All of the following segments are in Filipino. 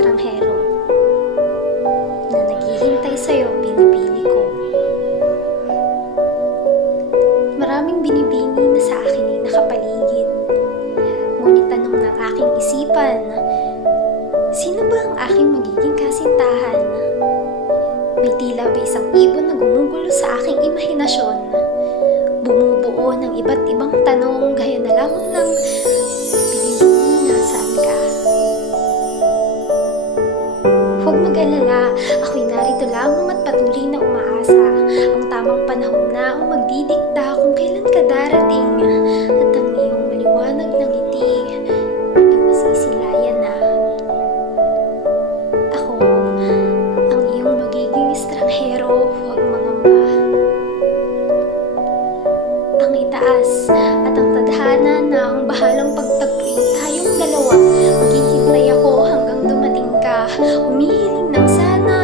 estranghero na naghihintay sa'yo, binibini ko. Maraming binibini na sa akin ay nakapaligid. Ngunit tanong ng aking isipan, sino ba ang aking magiging kasintahan? May tila ba isang ibon na gumugulo sa aking imahinasyon? Bumubuo ng iba't ibang tanong gaya na lamang ng binibini na saan ka? Huwag mag-alala, ako'y narito lamang at patuloy na umaasa. Ang tamang panahon na ang magdidikta kung kailan ka darating at ang iyong maliwanag na ngiti ay masisilayan na. Ako, ang iyong magiging estranghero, huwag mangamba. Ang itaas at ang tadhana na ang bahalang pagtagpuin tayong dalawa. Maghihintay ako hanggang dumating ka. Humihiling ng sana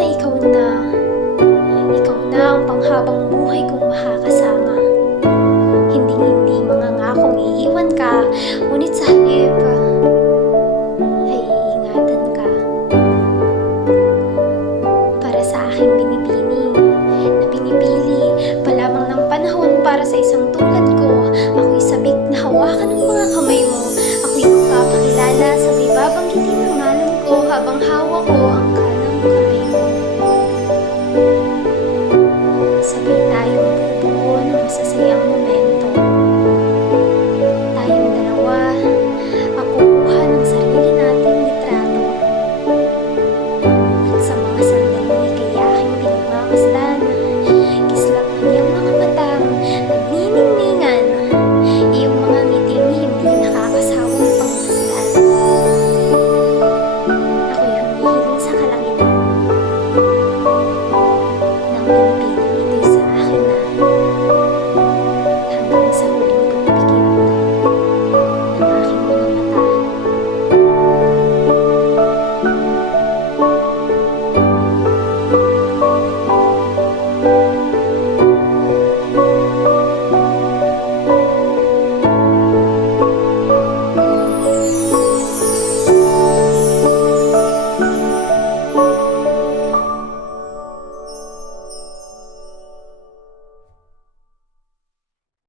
ikaw na ang panghabang buhay kong makakasama. Hindi mangangakong iiwan ka, ngunit sa halip ay iingatan ka. Para sa aking binibini na pinipili pa lamang ng panahon para sa isang tulad ko, ako'y sabik na hawakan ng